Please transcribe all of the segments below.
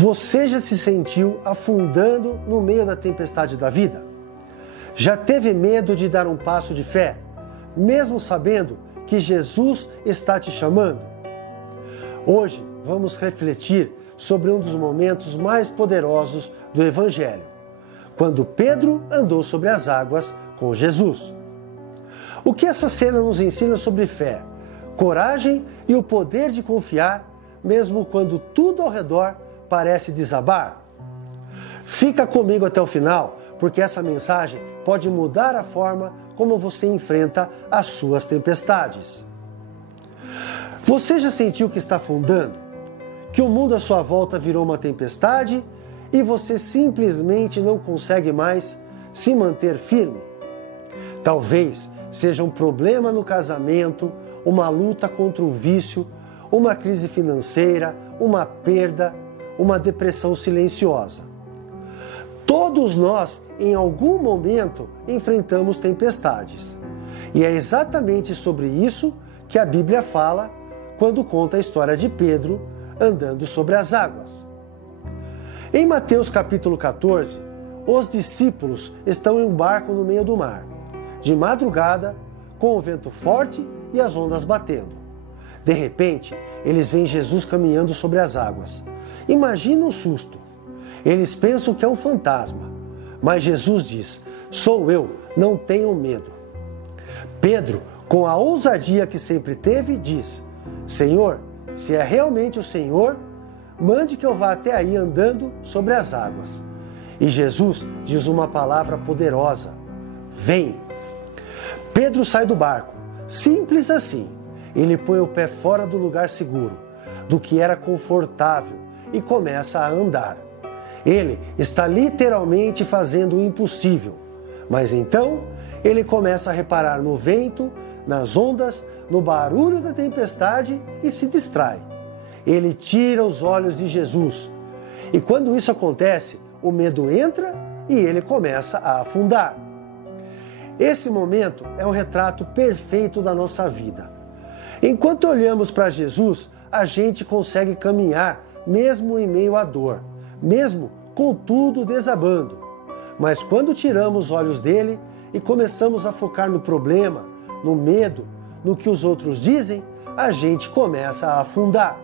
Você já se sentiu afundando no meio da tempestade da vida? Já teve medo de dar um passo de fé, mesmo sabendo que Jesus está te chamando? Hoje vamos refletir sobre um dos momentos mais poderosos do Evangelho, quando Pedro andou sobre as águas com Jesus. O que essa cena nos ensina sobre fé, coragem e o poder de confiar, mesmo quando tudo ao redor parece desabar? Fica comigo até o final, porque essa mensagem pode mudar a forma como você enfrenta as suas tempestades. Você já sentiu que está afundando? Que o mundo à sua volta virou uma tempestade e você simplesmente não consegue mais se manter firme? Talvez seja um problema no casamento, uma luta contra o vício, uma crise financeira, uma perda, uma depressão silenciosa. Todos nós, em algum momento, enfrentamos tempestades. E é exatamente sobre isso que a Bíblia fala quando conta a história de Pedro andando sobre as águas. Em Mateus capítulo 14, os discípulos estão em um barco no meio do mar, de madrugada, com o vento forte e as ondas batendo. De repente, eles veem Jesus caminhando sobre as águas. Imagina o susto. Eles pensam que é um fantasma, mas Jesus diz: "Sou eu, não tenham medo." Pedro, com a ousadia que sempre teve, diz: "Senhor, se é realmente o Senhor, mande que eu vá até aí andando sobre as águas." E Jesus diz uma palavra poderosa: "Vem." Pedro sai do barco, simples assim. Ele põe o pé fora do lugar seguro, do que era confortável, e começa a andar. Ele está literalmente fazendo o impossível, mas então ele começa a reparar no vento, nas ondas, no barulho da tempestade e se distrai. Ele tira os olhos de Jesus. E quando isso acontece, o medo entra e ele começa a afundar. Esse momento é um retrato perfeito da nossa vida. Enquanto olhamos para Jesus, a gente consegue caminhar mesmo em meio à dor, mesmo com tudo desabando. Mas quando tiramos os olhos dele e começamos a focar no problema, no medo, no que os outros dizem, a gente começa a afundar.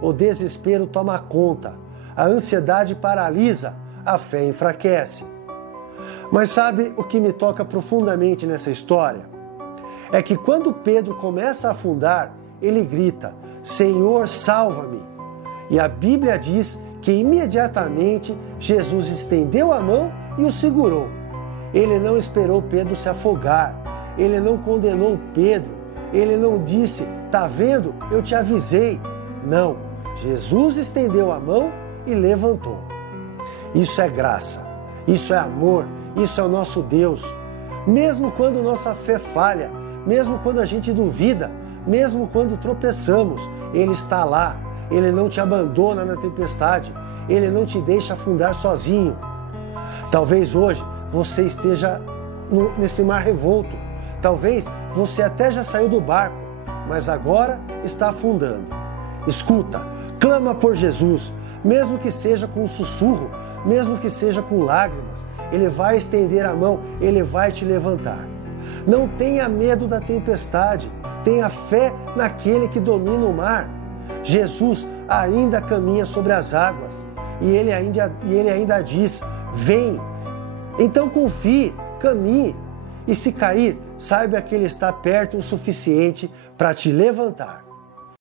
O desespero toma conta, a ansiedade paralisa, a fé enfraquece. Mas sabe o que me toca profundamente nessa história? É que quando Pedro começa a afundar, ele grita: "Senhor, salva-me!" E a Bíblia diz que imediatamente Jesus estendeu a mão e o segurou. Ele não esperou Pedro se afogar, ele não condenou Pedro, ele não disse: "Tá vendo? Eu te avisei." Não, Jesus estendeu a mão e levantou. Isso é graça, isso é amor, isso é o nosso Deus. Mesmo quando nossa fé falha, mesmo quando a gente duvida, mesmo quando tropeçamos, Ele está lá. Ele não te abandona na tempestade, Ele não te deixa afundar sozinho. Talvez hoje você esteja nesse mar revolto, talvez você até já saiu do barco, mas agora está afundando. Escuta, clama por Jesus, mesmo que seja com um sussurro, mesmo que seja com lágrimas. Ele vai estender a mão, Ele vai te levantar. Não tenha medo da tempestade, tenha fé naquele que domina o mar. Jesus ainda caminha sobre as águas e ele ainda diz: "Vem." Então confie, caminhe, e se cair, saiba que Ele está perto o suficiente para te levantar.